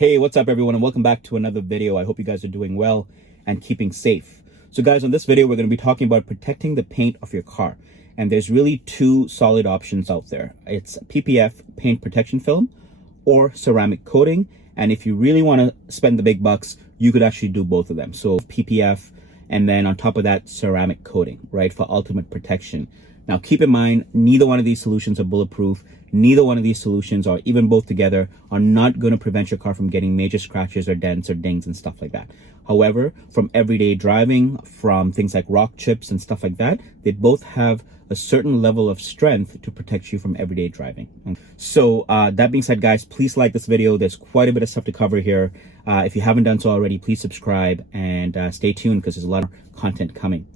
Hey, what's up everyone, and welcome back to another video. I hope you guys are doing well and keeping safe. So guys, on this video we're going to be talking about protecting the paint of your car, and there's really two solid options out there. It's PPF paint protection film or ceramic coating, and if you really want to spend the big bucks, you could actually do both of them. So PPF, and then on top of that, ceramic coating, right, for ultimate protection. Now keep in mind, neither one of these solutions are bulletproof. Neither one of these solutions, or even both together, are not going to prevent your car from getting major scratches or dents or dings and stuff like that. However, from everyday driving, from things like rock chips and stuff like that, they both have a certain level of strength to protect you from everyday driving. So that being said, guys, please like this video. There's quite a bit of stuff to cover here. If you haven't done so already, please subscribe and stay tuned because there's a lot of content coming.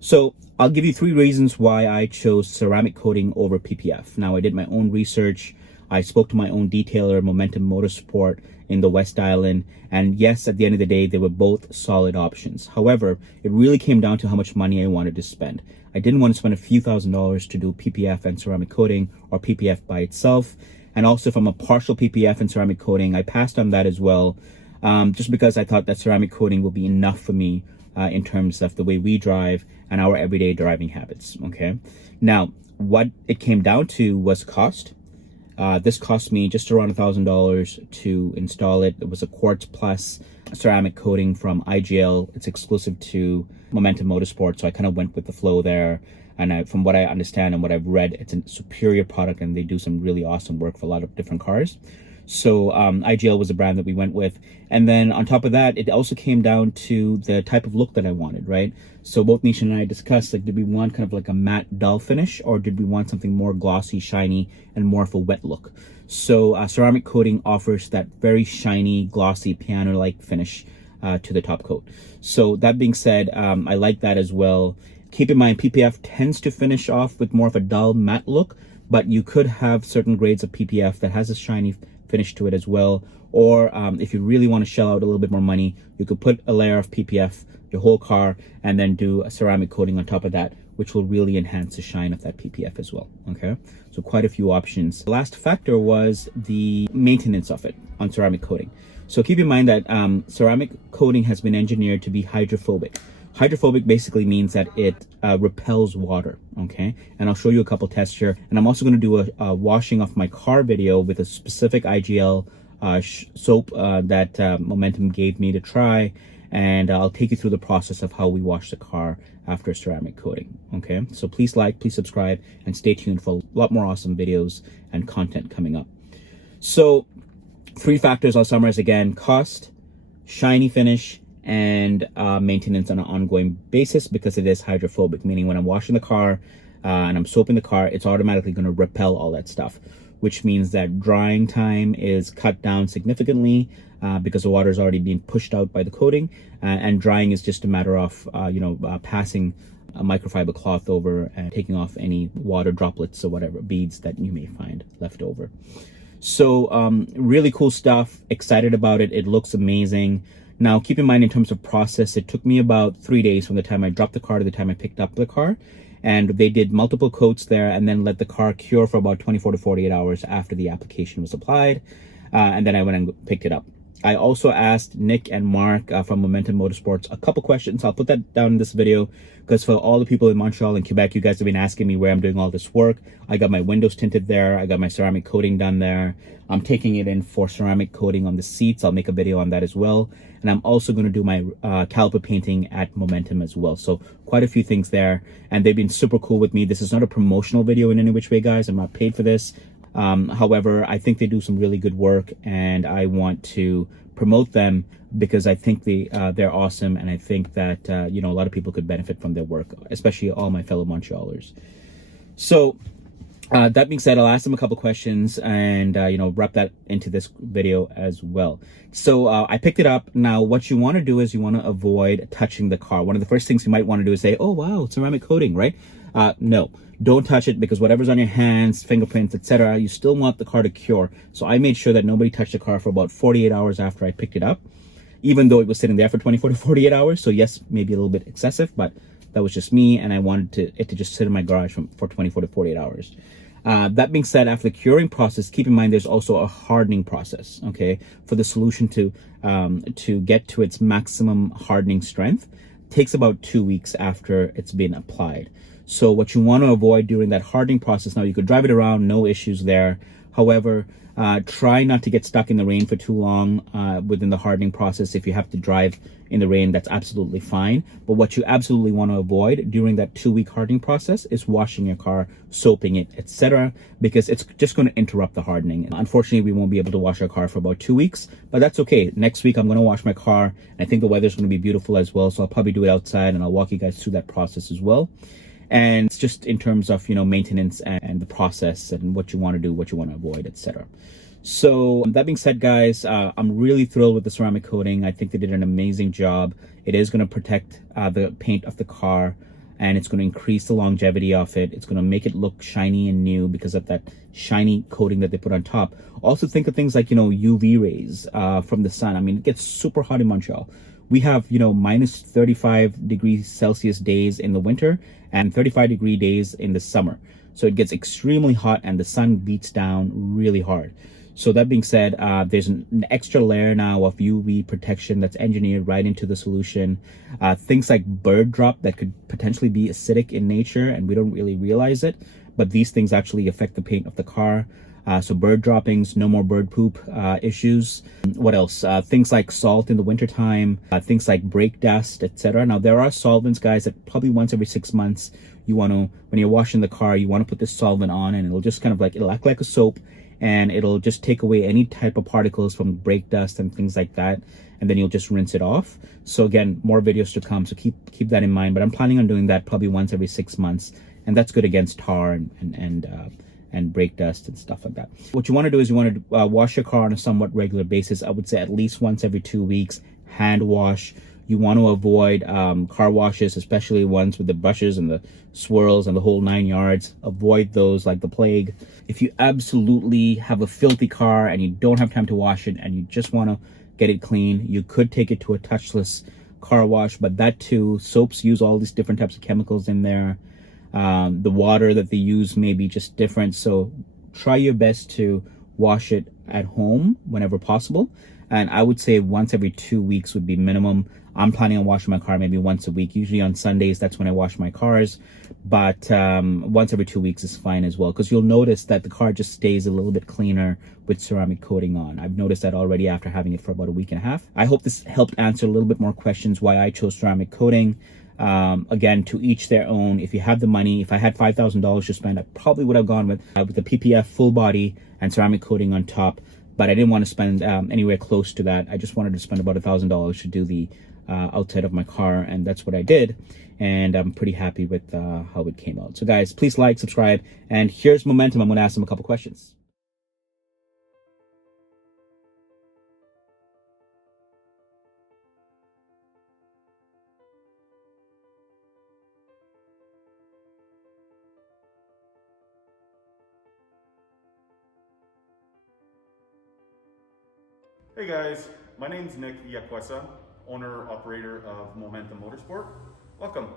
So I'll give you 3 reasons why I chose ceramic coating over PPF. Now, I did my own research. I spoke to my own detailer, Momentum Motorsport in the West Island. And yes, at the end of the day, they were both solid options. However, it really came down to how much money I wanted to spend. I didn't want to spend a few $1,000s to do PPF and ceramic coating, or PPF by itself. And also, if I'm a partial PPF and ceramic coating, I passed on that as well, just because I thought that ceramic coating will be enough for me in terms of the way we drive and our everyday driving habits. Okay, now what it came down to was cost. This cost me just around $1,000 to install it. It was a quartz plus ceramic coating from IGL. It's exclusive to Momentum Motorsport, so I kind of went with the flow there. And from what I understand and what I've read, it's a superior product, and they do some really awesome work for a lot of different cars. So IGL was a brand that we went with. And then on top of that, it also came down to the type of look that I wanted, right? So both Nisha and I discussed, like, did we want kind of like a matte dull finish, or did we want something more glossy, shiny, and more of a wet look? So ceramic coating offers that very shiny, glossy, piano-like finish to the top coat. So that being said, I like that as well. Keep in mind, PPF tends to finish off with more of a dull, matte look, but you could have certain grades of PPF that has a shiny finish to it as well. Or if you really want to shell out a little bit more money, you could put a layer of PPF your whole car and then do a ceramic coating on top of that, which will really enhance the shine of that PPF as well. Okay, so quite a few options. The last factor was the maintenance of it on ceramic coating. So keep in mind that ceramic coating has been engineered to be hydrophobic. Hydrophobic basically means that it repels water, okay? And I'll show you a couple tests here. And I'm also going to do a washing of my car video with a specific IGL soap that Momentum gave me to try. And I'll take you through the process of how we wash the car after ceramic coating, okay? So please like, please subscribe, and stay tuned for a lot more awesome videos and content coming up. So 3 factors I'll summarize again: cost, shiny finish, and maintenance on an ongoing basis, because it is hydrophobic, meaning when I'm washing the car and I'm soaping the car, it's automatically going to repel all that stuff, which means that drying time is cut down significantly because the water is already being pushed out by the coating, and drying is just a matter of passing a microfiber cloth over and taking off any water droplets or whatever beads that you may find left over. So really cool stuff. Excited about it. It looks amazing. Now, keep in mind, in terms of process, it took me about 3 days from the time I dropped the car to the time I picked up the car. And they did multiple coats there and then let the car cure for about 24 to 48 hours after the application was applied. And then I went and picked it up. I also asked Nick and Mark from Momentum Motorsports a couple questions. I'll put that down in this video, because for all the people in Montreal and Quebec, you guys have been asking me where I'm doing all this work. I got my windows tinted there. I got my ceramic coating done there. I'm taking it in for ceramic coating on the seats. I'll make a video on that as well. And I'm also going to do my caliper painting at Momentum as well. So quite a few things there. And they've been super cool with me. This is not a promotional video in any which way, guys. I'm not paid for this. However, I think they do some really good work, and I want to promote them because I think they're awesome, and I think that a lot of people could benefit from their work, especially all my fellow Montrealers. So that being said, I'll ask them a couple questions and wrap that into this video as well. So I picked it up. Now, what you want to do is you want to avoid touching the car. One of the first things you might want to do is say, oh wow, ceramic coating, right? No, don't touch it, because whatever's on your hands, fingerprints, etc., you still want the car to cure. So I made sure that nobody touched the car for about 48 hours after I picked it up, even though it was sitting there for 24 to 48 hours. So yes, maybe a little bit excessive, but that was just me, and I wanted it to just sit in my garage for 24 to 48 hours. That being said, after the curing process, keep in mind there's also a hardening process, okay, for the solution to get to its maximum hardening strength. Takes about 2 weeks after it's been applied. So what you want to avoid during that hardening process, now you could drive it around, no issues there. However, try not to get stuck in the rain for too long within the hardening process. If you have to drive in the rain, that's absolutely fine. But what you absolutely want to avoid during that 2-week hardening process is washing your car, soaping it, etc., because it's just going to interrupt the hardening. Unfortunately, we won't be able to wash our car for about 2 weeks, but that's okay. Next week, I'm going to wash my car, and I think the weather's going to be beautiful as well, so I'll probably do it outside, and I'll walk you guys through that process as well. And it's just in terms of, maintenance and the process and what you want to do, what you want to avoid, etc. So that being said, guys, I'm really thrilled with the ceramic coating. I think they did an amazing job. It is going to protect the paint of the car, and it's going to increase the longevity of it. It's going to make it look shiny and new because of that shiny coating that they put on top. Also think of things like, UV rays from the sun. I mean, it gets super hot in Montreal. We have, minus 35 degrees Celsius days in the winter and 35-degree days in the summer. So it gets extremely hot and the sun beats down really hard. So that being said, there's an extra layer now of UV protection that's engineered right into the solution. Things like bird drop that could potentially be acidic in nature and we don't really realize it, but these things actually affect the paint of the car. So bird droppings, no more bird poop issues. What else? Things like salt in the wintertime, things like brake dust, etc. Now, there are solvents, guys, that probably once every 6 months, you want to, when you're washing the car, you want to put this solvent on and it'll just kind of it'll act like a soap and it'll just take away any type of particles from brake dust and things like that. And then you'll just rinse it off. So again, more videos to come. So keep that in mind, but I'm planning on doing that probably once every 6 months. And that's good against tar and brake dust and stuff like that. What you want to do is you want to wash your car on a somewhat regular basis. I would say at least once every 2 weeks. Hand wash. You want to avoid car washes, especially ones with the brushes and the swirls and the whole 9 yards. Avoid those like the plague. If you absolutely have a filthy car and you don't have time to wash it and you just want to get it clean, you could take it to a touchless car wash, but that too, soaps use all these different types of chemicals in there. The water that they use may be just different. So try your best to wash it at home whenever possible. And I would say once every 2 weeks would be minimum. I'm planning on washing my car maybe once a week. Usually on Sundays, that's when I wash my cars. But once every 2 weeks is fine as well, because you'll notice that the car just stays a little bit cleaner with ceramic coating on. I've noticed that already after having it for about a week and a half. I hope this helped answer a little bit more questions why I chose ceramic coating. Again, to each their own. If you have the money, if I had $5,000 to spend, I probably would have gone with the PPF full body and ceramic coating on top. But I didn't want to spend anywhere close to that. I just wanted to spend about $1,000 to do the outside of my car, and that's what I did. And I'm pretty happy with how it came out. So guys, please like, subscribe, and here's Momentum. I'm going to ask them a couple questions. Hey guys, my name's Nick Yakwesa, owner-operator of Momentum Motorsport. Welcome.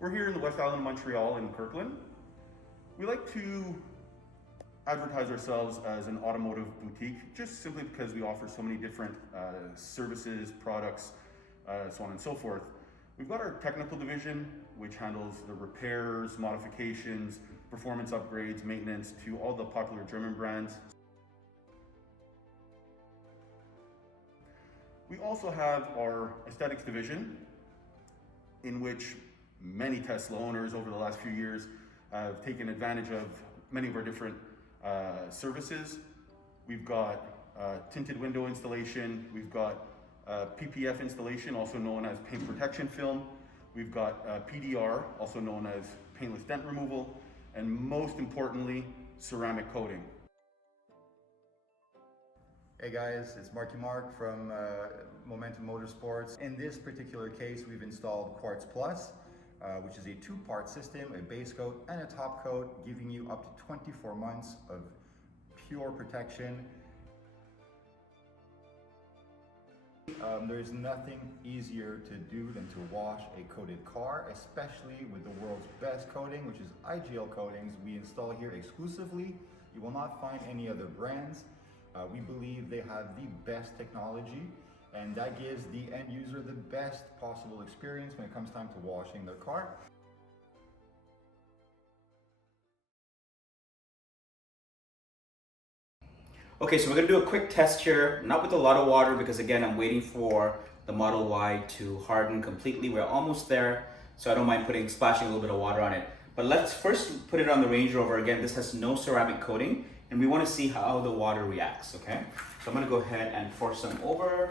We're here in the West Island of Montreal in Kirkland. We like to advertise ourselves as an automotive boutique, just simply because we offer so many different services, products, so on and so forth. We've got our technical division, which handles the repairs, modifications, performance upgrades, maintenance to all the popular German brands. We also have our aesthetics division, in which many Tesla owners over the last few years have taken advantage of many of our different services. We've got tinted window installation, we've got PPF installation, also known as paint protection film. We've got PDR, also known as paintless dent removal, and most importantly, ceramic coating. Hey guys, it's Mark from Momentum Motorsports. In this particular case, we've installed Quartz Plus, which is a two-part system, a base coat and a top coat, giving you up to 24 months of pure protection. There is nothing easier to do than to wash a coated car, especially with the world's best coating, which is IGL coatings we install here exclusively. You will not find any other brands. We believe they have the best technology, and that gives the end user the best possible experience when it comes time to washing their car. Okay, so we're gonna do a quick test here, not with a lot of water because again, I'm waiting for the Model Y to harden completely. We're almost there, so I don't mind splashing a little bit of water on it. But let's first put it on the Range Rover. Again, this has no ceramic coating, and we wanna see how the water reacts, okay? So I'm gonna go ahead and pour some over.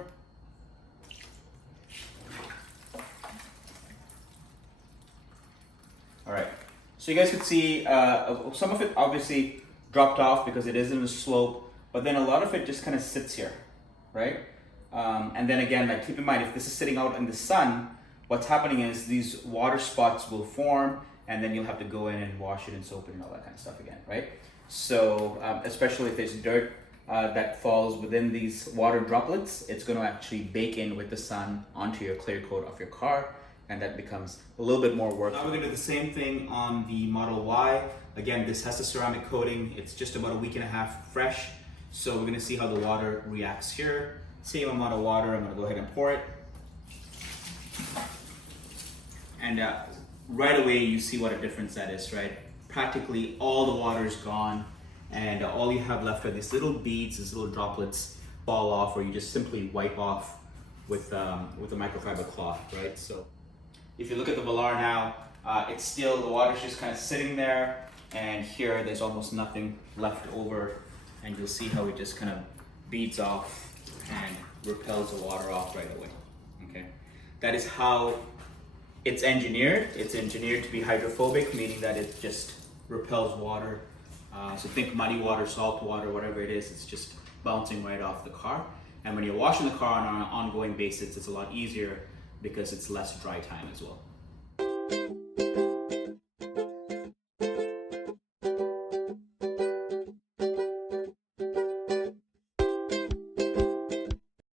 All right, so you guys can see some of it obviously dropped off because it is in a slope, but then a lot of it just kind of sits here, right? And then again, like keep in mind, if this is sitting out in the sun, what's happening is these water spots will form, and then you'll have to go in and wash it and soap it and all that kind of stuff again, right? So especially if there's dirt that falls within these water droplets, it's going to actually bake in with the sun onto your clear coat of your car, and that becomes a little bit more work. Now we're going to do the same thing on the Model Y. Again, this has a ceramic coating. It's just about a week and a half fresh. So we're going to see how the water reacts here. Same amount of water. I'm going to go ahead and pour it. And right away you see what a difference that is, right? Practically all the water is gone, and all you have left are these little beads, these little droplets fall off, or you just simply wipe off with a microfiber cloth, right? So if you look at the Velar now, it's still, the water's just kind of sitting there, and here there's almost nothing left over, and you'll see how it just kind of beads off and repels the water off right away, okay? That is how it's engineered. It's engineered to be hydrophobic, meaning that it just repels water. So think muddy water, salt water, whatever it is, it's just bouncing right off the car. And when you're washing the car on an ongoing basis, it's a lot easier because it's less dry time as well.